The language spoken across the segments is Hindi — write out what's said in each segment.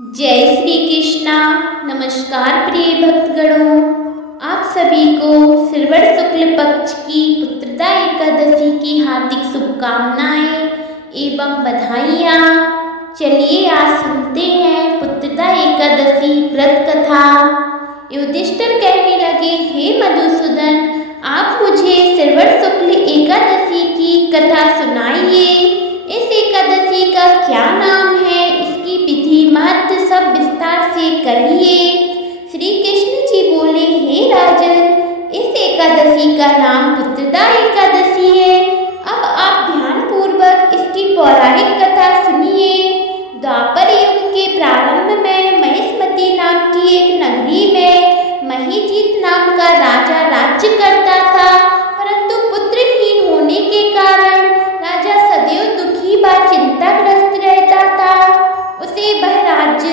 जय श्री कृष्णा। नमस्कार प्रिय भक्तगणों, आप सभी को श्रवण शुक्ल पक्ष की पुत्रदा एकादशी की हार्दिक शुभकामनाएं एवं बधाइयाँ। चलिए आज सुनते हैं पुत्रदा एकादशी व्रत कथा। युधिष्ठिर कहने लगे, हे मधुसूदन, आप मुझे श्रवण शुक्ल एकादशी की कथा सुनाइए। इस एकादशी का क्या नाम है, इसकी विधि महत्व सब विस्तार से कहिए। श्री कृष्ण जी बोले, हे राजन, इस एकादशी का नाम पुत्रदा एकादशी है। अब आप ध्यान पूर्वक इसकी पौराणिक कथा सुनिए। द्वापर युग के प्रारंभ में महेशमती नाम की एक नगरी में महीजीत नाम का राजा राज्य करता था, परंतु पुत्रहीन होने के कारण राजा सदैव दुखी व चिंताग्रस्त रहता था। उसे वह राज्य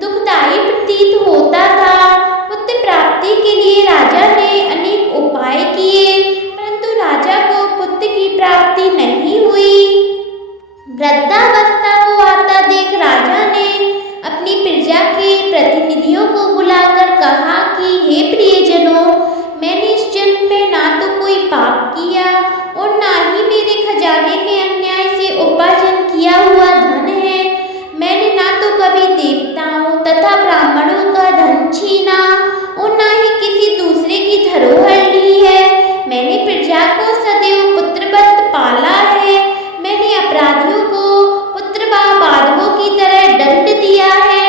दुखदायी प्रतीत होता था। पुत्र प्राप्ति के लिए राजा ने अनेक उपाय किए, परंतु राजा को पुत्र की प्राप्ति नहीं हुई। वृद्धावस्था को आता देख राजा ने अपनी प्रजा के प्रतिनिधियों को बुलाकर कहा कि हे प्रियजनों, मैंने इस जन्म में ना तो कोई पाप किया और ना ही मेरे खजाने में अन्याय से उपार्जन किया हुआ धन है। मैंने ना तो कभी देवताओं तथा ब्राह्मणों का धन छीना और ना ही किसी दूसरे की धरोहर ली है। मैंने प्रजा को सदैव पुत्रवत पाला है। मैंने अपराधियों को पुत्र व बांधवों की तरह दंड दिया है।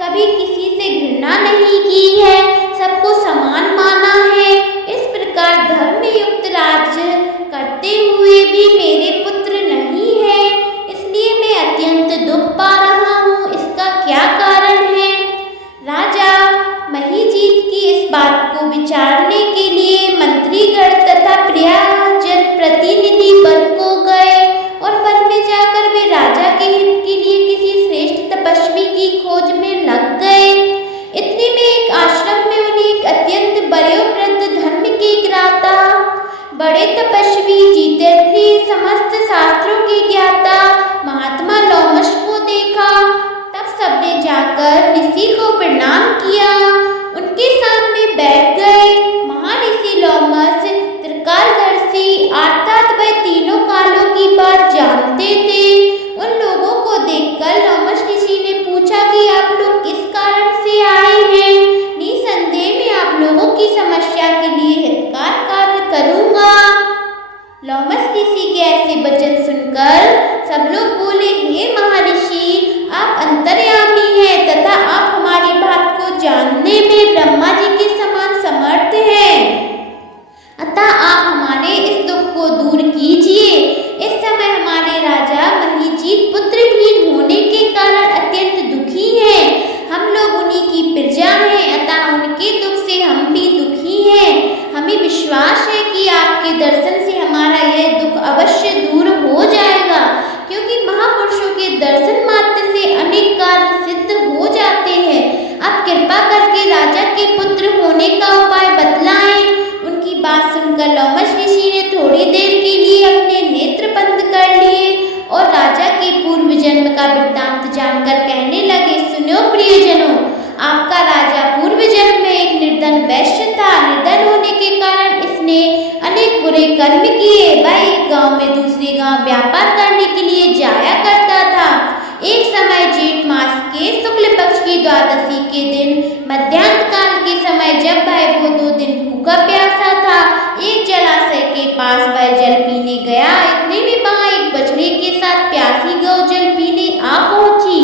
कभी किसी से घृणा नहीं की है, सबको समान माना है। इस प्रकार धर्म युक्त राज्य करते हुए भी मेरे पुत्र नहीं है, इसलिए मैं अत्यंत दुख पा रहा हूँ। इसका क्या कारण है? राजा महीजीत की इस बात को विचारने के लिए मंत्रीगण तथा प्रजाजन प्रतिनिधि वन को गए और वन में जाकर वे राजा के हित के लिए किसी श्रेष्ठ तपस्वी की खोज में लग गए। इतने में एक आश्रम में उन्हें एक अत्यंत वयोवृद्ध धर्म के ज्ञाता, बड़े तपस्वी, जितेंद्रिय, समस्त शास्त्रों के ज्ञाता महात्मा लोमश को देखा। तब सबने जाकर ऋषि को प्रणाम किया, उनके सामने बैठ गए। महर्षि लोमश त्रिकालदर्शी अर्थात वह तीनों कालों की बात जानते थे। उन लोगों को देखकर लोमश ऋषि ने पूछा कि आप लोग किस कारण से आए हैं? निसंदेह मैं आप लोगों की समस्या के लिए हितकार कार्य करूंगा। लोमश ऋषि के ऐसे वचन सुनकर सब लोग बोले, हे महर्षि, आप अंतर्यामी हैं तथा आप हमारी बात को जानने में ब्रह्मा जी के समान समर्थ हैं, अतः आप हमारे इस दुख को दूर कीजिए। इस समय हमारे राजा महीजीत पुत्रहीन होने के कारण अत्यंत दुखी हैं। हम लोग उन्हीं की प्रजा हैं, अतः उनके दुख से हम भी दुखी हैं। हमें विश्वास है कि आपके दर्शन से हमारा यह दुख अवश्य दूर हो जाएगा, क्योंकि महापुरुषों के दर्शन मात्र से अनेक कार्य सिद्ध हो जाते हैं। आप कृपा करके राजा के पुत्र होने का उपाय बतलाएं। उनकी बात सुनकर लोमश ऋषि ने थोड़ी देर के लिए अपने नेत्र बंद कर लिए और राजा के पूर्व जन्म का वृत्तांत जानकर कहने लगे, सुनो प्रियजनों, आपका राजा पूर्व जन्म में एक निर्धन वैश्य था। निर्धन होने के कारण इसने अनेक बुरे कर्म किए। वह एक गांव में दूसरे गांव व्यापार करने के लिए जाया करता था। एक समय जेठ मास के शुक्ल पक्ष की द्वादशी के दिन मध्याह्न काल के समय जब वह 2 दिन भूखा प्यासा था, एक जलाशय के पास वह जल पीने गया। इतने में वहां एक बछड़े के साथ प्यासी गौ जल पीने आ पहुंची।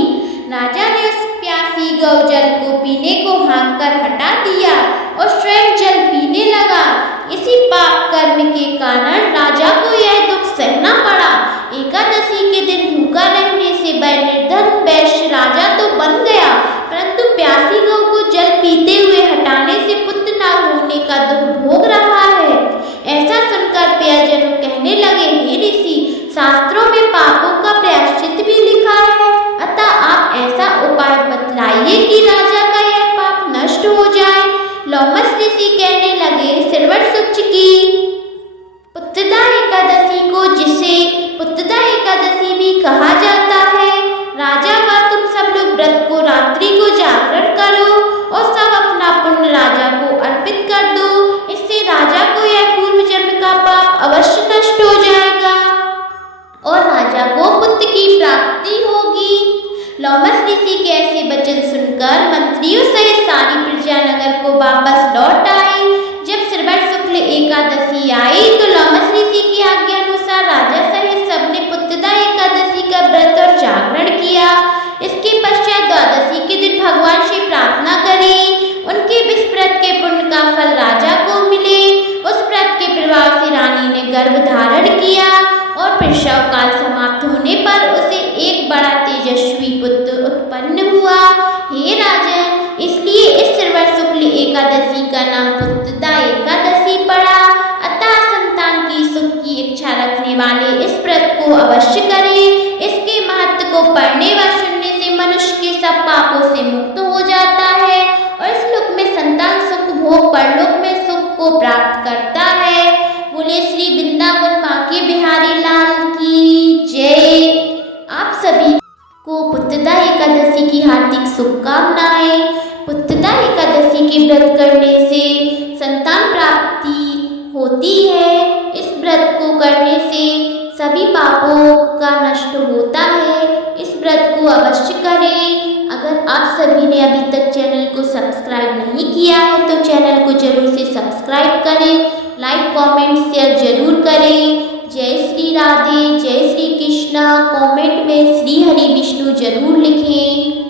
राजा ने उस प्यासी गौ जल को पीने को हाँक कर हटा दिया और स्वयं जल पीने लगा। इसी पाप कर्म के कारण राजा को यह दुख सहना पड़ा। एकादशी के दिन भूखा रहने से वह निर्धन वैश्य राजा तो बन गया, परंतु प्यासी गौ को जल पीते हुए हटाने से पुत्र न होने का दुख भोग रहा है। ऐसा सुनकर प्रियजनों कहने लगे, हे ऋषि, शास्त्रों में पापों का प्रायश्चित भी लिखा है, अतः आप ऐसा उपाय बतलाइए कि राजा का यह पाप नष्ट हो जाए। लोमश ऋषि कहने लगे, श्रवण शुक्ल की पुत्रदा एकादशी को, जिसे पुत्रदा एकादशी भी कहा जाता है, राजा व तुम सब लोग व्रत को रात्रि लोमस ऋषि के ऐसे वचन सुनकर मंत्रियों सहित सारी प्रजा नगर को वापस लौट आई। जब श्रवण शुक्ल एकादशी आई तो लोमस ऋषि की आज्ञा अनुसार राजा सहित सबने पुत्रदा एकादशी का व्रत और जागरण किया। इसके पश्चात द्वादशी के दिन भगवान से प्रार्थना करी, उनके इस व्रत के पुण्य का फल राजा को मिले। उस व्रत के प्रभाव से रानी ने गर्भ धारण किया और प्रसव काल समाप्त होने पर उसे एक बड़ा तेजस्वी पुत्र उत्पन्न हुआ। हे राजन, इसलिए इस श्रवण शुक्ल एकादशी का नाम पुत्रदा एकादशी पड़ा। अतः संतान की सुख की इच्छा रखने वाले इस व्रत को अवश्य करें। इसके महत्व को पढ़ने व सुनने से मनुष्य के सब पापों से मुक्त हो जाता है और इस लोक में संतान सुख भोग परलोक में सुख को प्राप्त करता है। बोले श्री वृंदावन बांके बिहारी लाल की जय। आप सभी को पुत्रदा एकादशी की हार्दिक शुभकामनाएं। पुत्रदा एकादशी के व्रत करने से संतान प्राप्ति होती है। इस व्रत को करने से सभी पापों का नष्ट होता है। इस व्रत को अवश्य करें। अगर आप सभी ने अभी तक चैनल को सब्सक्राइब नहीं किया है तो चैनल को जरूर से सब्सक्राइब करें, लाइक कमेंट शेयर जरूर करें। जय श्री राधे, जय श्री कृष्णा। कमेंट में श्री हरि विष्णु जरूर लिखें।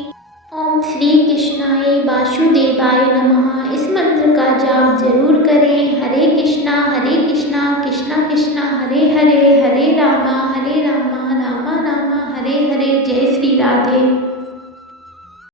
ओम श्री कृष्णाय वासुदेवाय नमः इस मंत्र का जाप जरूर